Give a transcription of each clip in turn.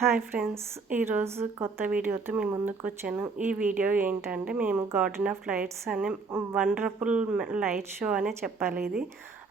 Hi friends ఈరోజు కొత్త వీడియోతో మీ ముందుకు వచ్చాను. ఈ వీడియో ఏంటంటే మేము గార్డెన్ ఆఫ్ లైట్స్ అనే వండర్ఫుల్ లైట్ షో అనే చెప్పాలి ఇది.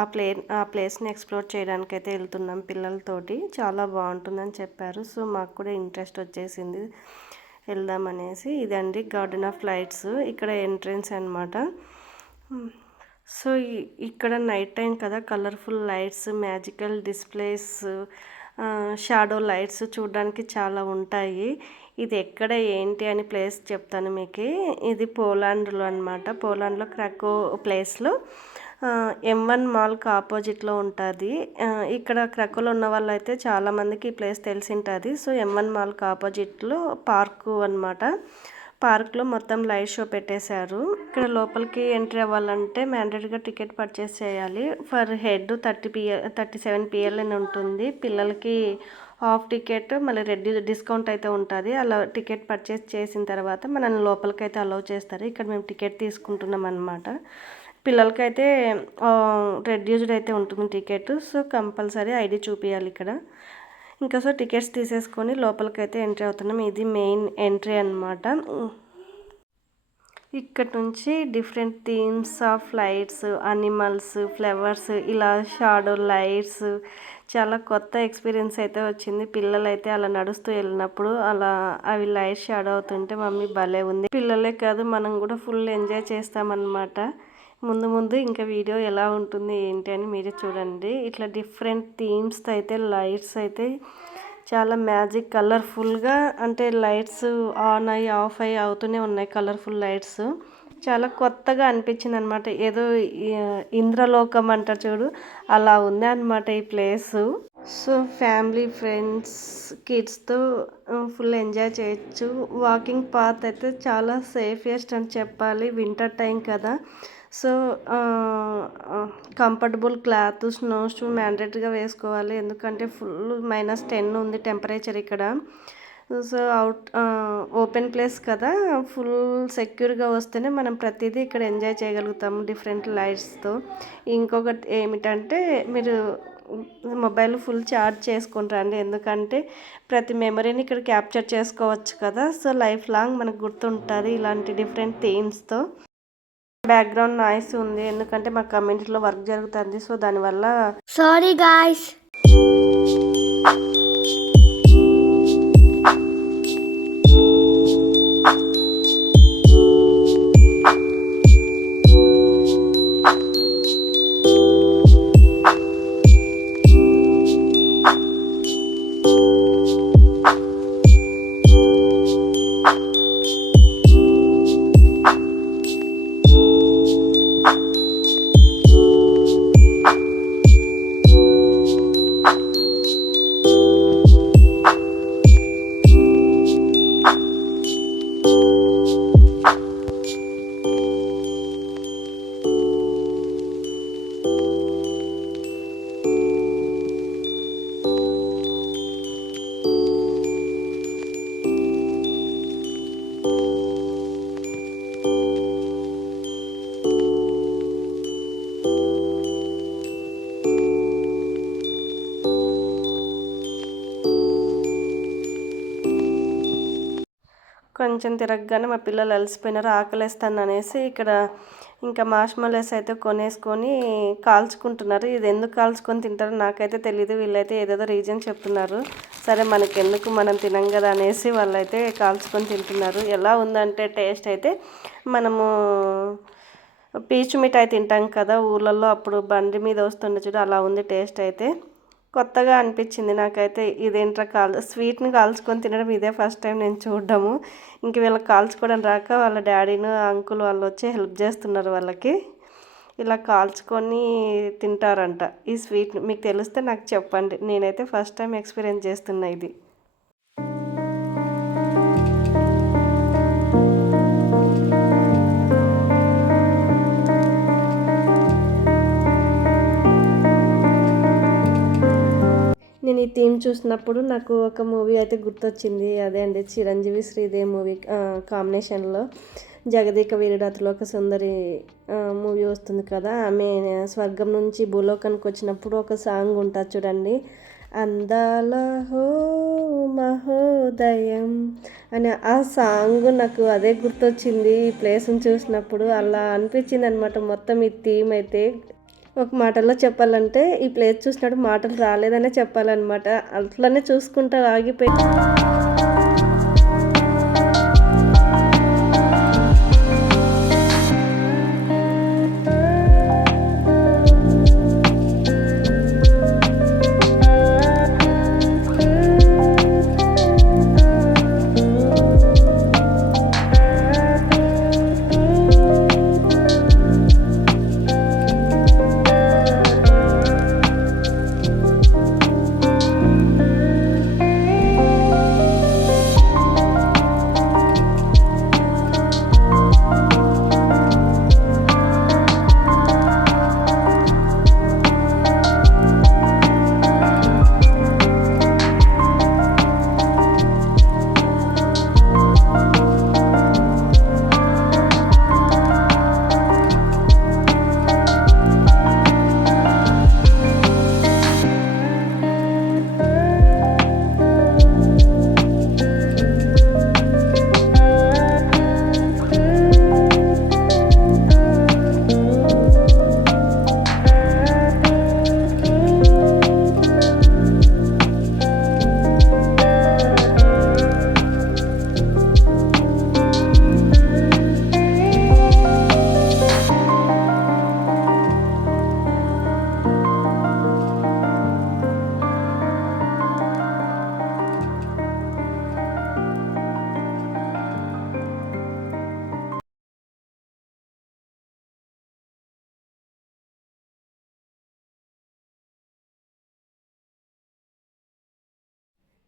ఆ ప్లే ఆ ప్లేస్ని ఎక్స్ప్లోర్ చేయడానికి అయితే వెళ్తున్నాం పిల్లలతోటి. చాలా బాగుంటుందని చెప్పారు. సో మాకు కూడా ఇంట్రెస్ట్ వచ్చేసింది వెళ్దామనేసి ఇదండి గార్డెన్ ఆఫ్ లైట్స్. ఇక్కడ ఎంట్రన్స్ అనమాట సో ఇక్కడ నైట్ టైం కదా colourful lights magical displays shadow lights చూడడానికి చాలా ఉంటాయి. ఇది ఎక్కడ ఏంటి అని ప్లేస్ చెప్తాను మీకు. ఇది పోలాండ్లో అనమాట పోలాండ్లో క్రకో ప్లేస్లో ఎం వన్ మాల్కి ఆపోజిట్లో ఉంటుంది. ఇక్కడ క్రకోలో ఉన్న వాళ్ళు అయితే చాలామందికి ఈ ప్లేస్ తెలిసి ఉంటుంది సో ఎం వన్ మాల్కి ఆపోజిట్లో పార్కు అనమాట పార్క్లో మొత్తం లైట్ షో పెట్టేశారు. ఇక్కడ లోపలికి ఎంట్రీ అవ్వాలంటే మ్యాండేట్గా టికెట్ పర్చేస్ చేయాలి. For head thirty PL thirty seven PL అని ఉంటుంది. పిల్లలకి హాఫ్ టికెట్ మళ్ళీ రెడ్యూ డిస్కౌంట్ అయితే ఉంటుంది. అలా టికెట్ పర్చేస్ చేసిన తర్వాత మనల్ని లోపలికి అయితే అలౌ చేస్తారు. ఇక్కడ మేము టికెట్ తీసుకుంటున్నాం అనమాట పిల్లలకైతే రెడ్యూస్డ్ అయితే ఉంటుంది టికెట్. సో కంపల్సరీ ఐడి చూపించాలి ఇక్కడ. ఇంకా సో టికెట్స్ తీసేసుకొని లోపలికైతే ఎంట్రీ అవుతున్నాం. ఇది మెయిన్ ఎంట్రీ అనమాట ఇక్కడ నుంచి different themes of lights animals flowers ఇలా షాడో లైట్స్ చాలా కొత్త ఎక్స్పీరియన్స్ అయితే వచ్చింది. పిల్లలు అయితే అలా నడుస్తూ వెళ్ళినప్పుడు అలా అవి లైట్ షాడో అవుతుంటే మమ్మీ భలే ఉంది. పిల్లలే కాదు మనం కూడా ఫుల్ ఎంజాయ్ చేస్తామన్నమాట. ముందు ముందు ఇంకా వీడియో ఎలా ఉంటుంది ఏంటి అని మీరే చూడండి. ఇట్లా డిఫరెంట్ థీమ్స్తో అయితే లైట్స్ అయితే చాలా మ్యాజిక్ కలర్ఫుల్గా అంటే లైట్స్ ఆన్ అయ్యి ఆఫ్ అయ్యి అవుతూనే ఉన్నాయి కలర్ఫుల్ లైట్స్ చాలా కొత్తగా అనిపించింది అనమాట ఏదో ఇంద్రలోకం అంటారు చూడు అలా ఉంది అనమాట ఈ ప్లేస్ సో ఫ్యామిలీ ఫ్రెండ్స్ కిడ్స్తో ఫుల్ ఎంజాయ్ చేయొచ్చు. వాకింగ్ పాత్ అయితే చాలా సేఫెస్ట్ అని చెప్పాలి. వింటర్ టైం కదా. So comfortable cloth snow shoe మ్యాండేటరీగా వేసుకోవాలి. ఎందుకంటే ఫుల్ మైనస్ టెన్ ఉంది టెంపరేచర్ ఇక్కడ. సో అవుట్ ఓపెన్ ప్లేస్ కదా. ఫుల్ సెక్యూర్గా వస్తేనే మనం ప్రతిదీ ఇక్కడ ఎంజాయ్ చేయగలుగుతాము డిఫరెంట్ లైట్స్తో ఇంకొకటి ఏమిటంటే మీరు మొబైల్ ఫుల్ ఛార్జ్ రండి. ఎందుకంటే ప్రతి మెమరీని ఇక్కడ క్యాప్చర్ చేసుకోవచ్చు కదా. సో లైఫ్ లాంగ్ మనకు గుర్తుంటుంది ఇలాంటి డిఫరెంట్ థీమ్స్తో బ్యాక్గ్రౌండ్ నాయిస్ ఉంది. ఎందుకంటే మా కమ్యూనిటీలో వర్క్ జరుగుతుంది. సో దానివల్ల సారీ గాయస్ కొంచెం తిరగగానే మా పిల్లలు అలసిపోయినారు ఆకలేస్తాను అనేసి ఇక్కడ ఇంకా మాష్మలెస్ అయితే కొనేసుకొని కాల్చుకుంటున్నారు. ఇది ఎందుకు కాల్చుకొని తింటారో నాకైతే తెలియదు వీళ్ళైతే ఏదేదో రీజన్ చెప్తున్నారు. సరే మనకి ఎందుకు మనం తినం కదా అనేసి వాళ్ళైతే కాల్చుకొని తింటున్నారు. ఎలా ఉందంటే టేస్ట్ అయితే మనము పీచు మిఠాయి తింటాం కదా ఊళ్ళల్లో అప్పుడు బండి మీద వస్తుండే చూడు అలా ఉంది టేస్ట్ అయితే. కొత్తగా అనిపించింది నాకైతే. ఇదేంట్రా కాల్ స్వీట్ని కాల్చుకొని తినడం ఇదే ఫస్ట్ టైం నేను చూడడము. ఇంక వీళ్ళకి కాల్చుకోవడం రాక వాళ్ళ డాడీను అంకుల్ వాళ్ళు వచ్చి హెల్ప్ చేస్తున్నారు వాళ్ళకి. ఇలా కాల్చుకొని తింటారంట ఈ స్వీట్ మీకు తెలిస్తే నాకు చెప్పండి. నేనైతే ఫస్ట్ టైం ఎక్స్పీరియన్స్ చేస్తున్నా ఇది. చూసినప్పుడు నాకు ఒక మూవీ అయితే గుర్తొచ్చింది. అదే అండి చిరంజీవి శ్రీదేవి మూవీ కాంబినేషన్లో జగదీక వీరుడు ఒక సుందరి మూవీ వస్తుంది కదా. ఆమె స్వర్గం నుంచి భూలోకానికి వచ్చినప్పుడు ఒక సాంగ్ ఉంటుంది చూడండి. అందాల హో మహోదయం అని ఆ సాంగ్ నాకు అదే గుర్తొచ్చింది. ఈ ప్లేస్ని చూసినప్పుడు అలా అనిపించింది అనమాట మొత్తం ఈ థీమ్ అయితే ఒక మాటల్లో చెప్పాలంటే ఈ ప్లేస్ చూసినప్పుడు మాటలు రాలేదనే చెప్పాలన్నమాట. అట్లనే చూసుకుంటా ఆగిపోయి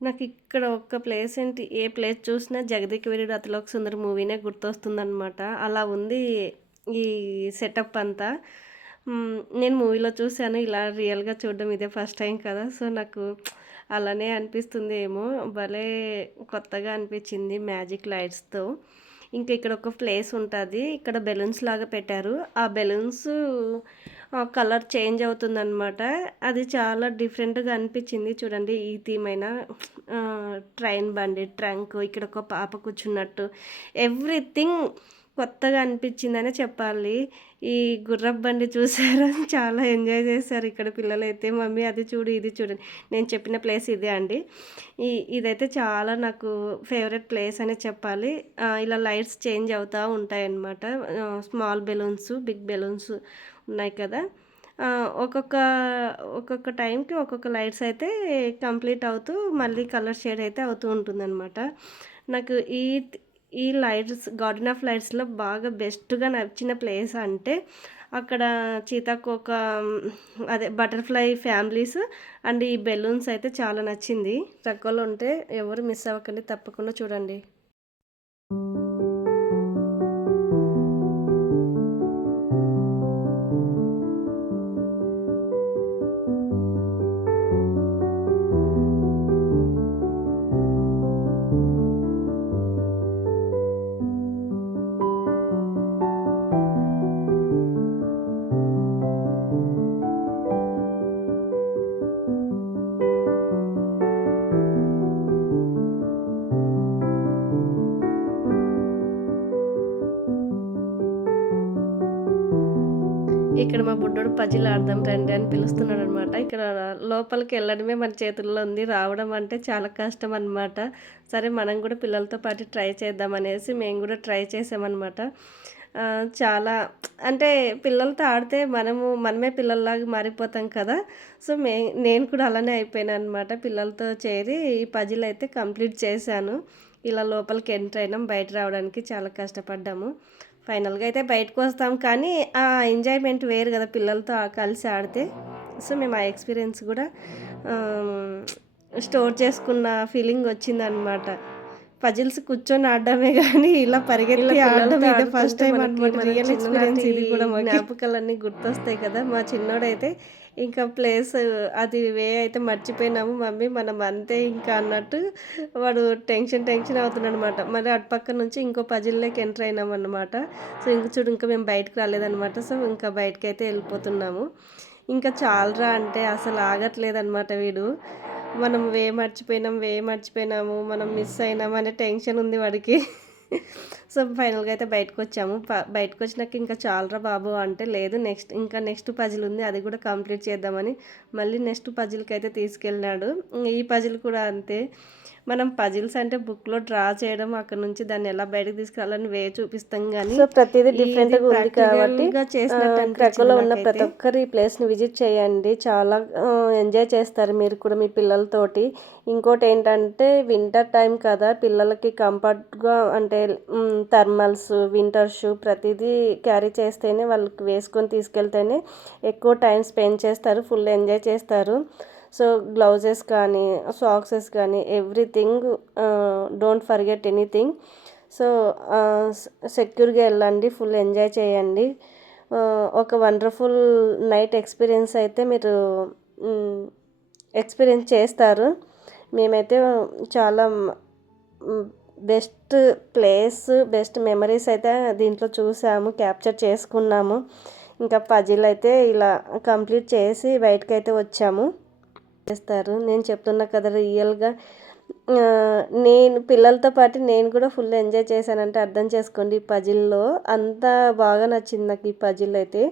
నాకు ఇక్కడ ఒక్క ప్లేస్ ఏంటి ఏ ప్లేస్ చూసినా జగదికి వీరుడు అతలోక సుందర మూవీనే గుర్తొస్తుందనమాట అలా ఉంది ఈ సెటప్ అంతా. నేను మూవీలో చూశాను ఇలా రియల్గా చూడడం ఇదే ఫస్ట్ టైం కదా సో నాకు అలానే అనిపిస్తుంది ఏమో. భలే కొత్తగా అనిపించింది మ్యాజిక్ లైట్స్తో. ఇంకా ఇక్కడ ఒక ప్లేస్ ఉంటుంది ఇక్కడ బెలూన్స్ లాగా పెట్టారు. ఆ బెలూన్స్ కలర్ చేంజ్ అవుతుందన్నమాట. అది చాలా డిఫరెంట్గా అనిపించింది. చూడండి ఈ థీమ్ అయినా ట్రైన్ బండి ట్రంక్ ఇక్కడ ఒక పాప కూర్చున్నట్టు. ఎవ్రీథింగ్ కొత్తగా అనిపించిందనే చెప్పాలి. ఈ గుర్రపు బండి చూసారా. చాలా ఎంజాయ్ చేశారు ఇక్కడ పిల్లలైతే. మమ్మీ అది చూడు ఇది చూడండి నేను చెప్పిన ప్లేస్ ఇదే అండి. ఈ ఇదైతే చాలా నాకు ఫేవరెట్ ప్లేస్ అనే చెప్పాలి. ఇలా లైట్స్ చేంజ్ అవుతూ ఉంటాయన్నమాట. స్మాల్ బెలూన్స్ బిగ్ బెలూన్స్ ఉన్నాయి కదా. ఒక్కొక్క ఒక్కొక్క టైంకి ఒక్కొక్క లైట్స్ అయితే కంప్లీట్ అవుతూ మళ్ళీ కలర్ షేడ్ అయితే అవుతూ ఉంటుందన్నమాట. నాకు ఈ ఈ లైట్స్ గార్డెన్ ఆఫ్ లైట్స్లో బాగా బెస్ట్గా నచ్చిన ప్లేస్ అంటే అక్కడ చీతాకోక అదే బటర్ఫ్లై ఫ్యామిలీస్ అండ్ ఈ బెలూన్స్ అయితే చాలా నచ్చింది. తక్కువలో ఉంటే ఎవరు మిస్ అవ్వకండి తప్పకుండా చూడండి. పజిల్ ఆడదాం రండి అని పిలుస్తున్నాడు అనమాట ఇక్కడ లోపలికి వెళ్ళడమే మన చేతుల్లో ఉంది. రావడం అంటే చాలా కష్టం అనమాట సరే మనం కూడా పిల్లలతో పాటు ట్రై చేద్దాం అనేసి మేము కూడా ట్రై చేసామన్నమాట. చాలా అంటే పిల్లలతో ఆడితే మనము మనమే పిల్లల్లాగా మారిపోతాం కదా. సో మే నేను కూడా అలానే అయిపోయాను అనమాట పిల్లలతో చేరి ఈ పజిల్ అయితే కంప్లీట్ చేశాను. ఇలా లోపలికి ఎంటర్ అయినాం. బయట రావడానికి చాలా కష్టపడ్డాము. ఫైనల్గా అయితే బయటకు వస్తాం కానీ ఆ ఎంజాయ్మెంట్ వేరు కదా పిల్లలతో కలిసి ఆడితే. సో మేము ఆ ఎక్స్పీరియన్స్ కూడా స్టోర్ చేసుకున్న ఫీలింగ్ వచ్చిందనమాట. పజిల్స్ కూర్చొని ఆడడమే కానీ ఇలా పరిగెత్తి ఆడడం ఇదే ఫస్ట్ టైం అనమాట రియల్ ఎక్స్పీరియన్స్ ఇది కూడా మా జ్ఞాపకాలన్నీ గుర్తొస్తాయి కదా. మా చిన్నోడైతే ఇంకా ప్లేస్ అది వే అయితే మర్చిపోయినాము. మమ్మీ మనం అంతే ఇంకా అన్నట్టు వాడు టెన్షన్ టెన్షన్ అవుతున్నాడు అనమాట మరి అటు పక్క నుంచి ఇంకో పజిల్లోకి ఎంటర్ అయినాం అనమాట సో ఇంక చూడు ఇంకా మేము బయటకు రాలేదనమాట సో ఇంకా బయటకు అయితే వెళ్ళిపోతున్నాము. ఇంకా చాలరా అంటే అసలు ఆగట్లేదనమాట వీడు. మనం వే మర్చిపోయినాం వే మర్చిపోయినాము మనం మిస్ అయినాం అనే టెన్షన్ ఉంది వాడికి. సో ఫైనల్గా అయితే బయటకు వచ్చాము. ప- బయటకు వచ్చినాక ఇంకా చాలరా బాబు అంటే లేదు నెక్స్ట్ ఇంకా నెక్స్ట్ పజిల్ ఉంది అది కూడా కంప్లీట్ చేద్దామని మళ్ళీ నెక్స్ట్ పజిల్కి అయితే తీసుకెళ్ళినాడు. ఈ పజిల్ కూడా అంతే. మనం పజిల్స్ అంటే బుక్లో డ్రా చేయడం అక్కడ నుంచి దాన్ని ఎలా బయటకు తీసుకురావాలని వే చూపిస్తాం కానీ సో ప్రతిదీ డిఫరెంట్గా ఉంది కాబట్టి ట్రక్లో ఉన్న ప్రతి ఒక్కరు ఈ ప్లేస్ని విజిట్ చేయండి. చాలా ఎంజాయ్ చేస్తారు మీరు కూడా మీ పిల్లలతోటి. ఇంకోటి ఏంటంటే వింటర్ టైం కదా పిల్లలకి కంఫర్ట్గా అంటే థర్మల్స్ వింటర్ షూ ప్రతిదీ క్యారీ చేస్తేనే వాళ్ళకి వేసుకొని తీసుకెళ్తేనే ఎక్కువ టైం స్పెండ్ చేస్తారు ఫుల్ ఎంజాయ్ చేస్తారు. సో గ్లౌజెస్ కానీ సాక్సెస్ కానీ everything don't forget anything. So సెక్యూర్గా వెళ్ళండి ఫుల్ ఎంజాయ్ చేయండి. ఒక వండర్ఫుల్ నైట్ ఎక్స్పీరియన్స్ అయితే మీరు ఎక్స్పీరియన్స్ చేస్తారు. మేమైతే చాలా బెస్ట్ ప్లేస్ బెస్ట్ మెమరీస్ అయితే దీంట్లో చూసాము క్యాప్చర్ చేసుకున్నాము. ఇంకా పజిల్ అయితే ఇలా కంప్లీట్ చేసి బయటకు అయితే వచ్చాము. చేస్తారు. నేను చెప్తున్నా కదా రియల్గా నేను పిల్లలతో పాటు నేను కూడా ఫుల్ ఎంజాయ్ చేశానంటే అర్థం చేసుకోండి ఈ పజిల్లో. అంత బాగా నచ్చింది నాకు ఈ పజిల్ అయితే.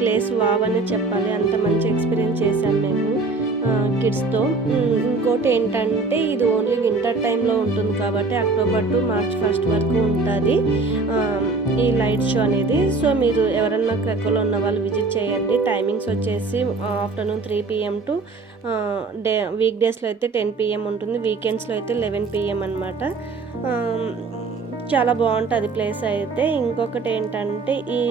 ప్లేస్ వావ్ అని చెప్పాలి. అంత మంచి ఎక్స్పీరియన్స్ చేశాం మేము కిడ్స్తో. ఇంకోటి ఏంటంటే ఇది ఓన్లీ వింటర్ టైంలో ఉంటుంది కాబట్టి అక్టోబర్ టు మార్చ్ ఫస్ట్ వరకు ఉంటుంది ఈ లైట్ షో అనేది. సో మీరు ఎవరన్నా క్రెక్కలో ఉన్న వాళ్ళు విజిట్ చేయండి. టైమింగ్స్ వచ్చేసి afternoon three PM today week డేస్లో అయితే టెన్ పిఎం ఉంటుంది వీకెండ్స్లో అయితే లెవెన్ పిఎం అనమాట చాలా బాగుంటుంది ప్లేస్ అయితే. ఇంకొకటి ఏంటంటే ఈ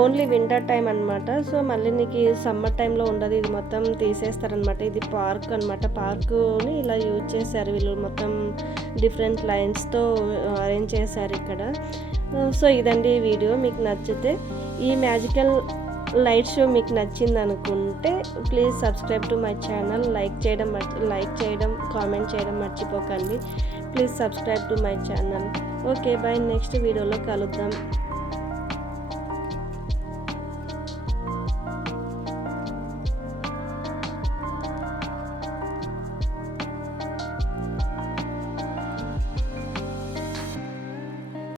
ఓన్లీ వింటర్ టైం అనమాట సో మళ్ళీ నీకు సమ్మర్ టైంలో ఉండదు. ఇది మొత్తం తీసేస్తారనమాట ఇది పార్క్ అనమాట పార్కుని ఇలా యూజ్ చేశారు. వీళ్ళు మొత్తం డిఫరెంట్ లైన్స్తో అరేంజ్ చేశారు ఇక్కడ. సో ఇదండి ఈ వీడియో మీకు నచ్చితే ఈ మ్యాజికల్ లైట్ షో మీకు నచ్చింది అనుకుంటే please subscribe to my channel like చేయడం లైక్ చేయడం కామెంట్ చేయడం మర్చిపోకండి. Please subscribe to my channel okay bye next వీడియోలో కలుద్దాం.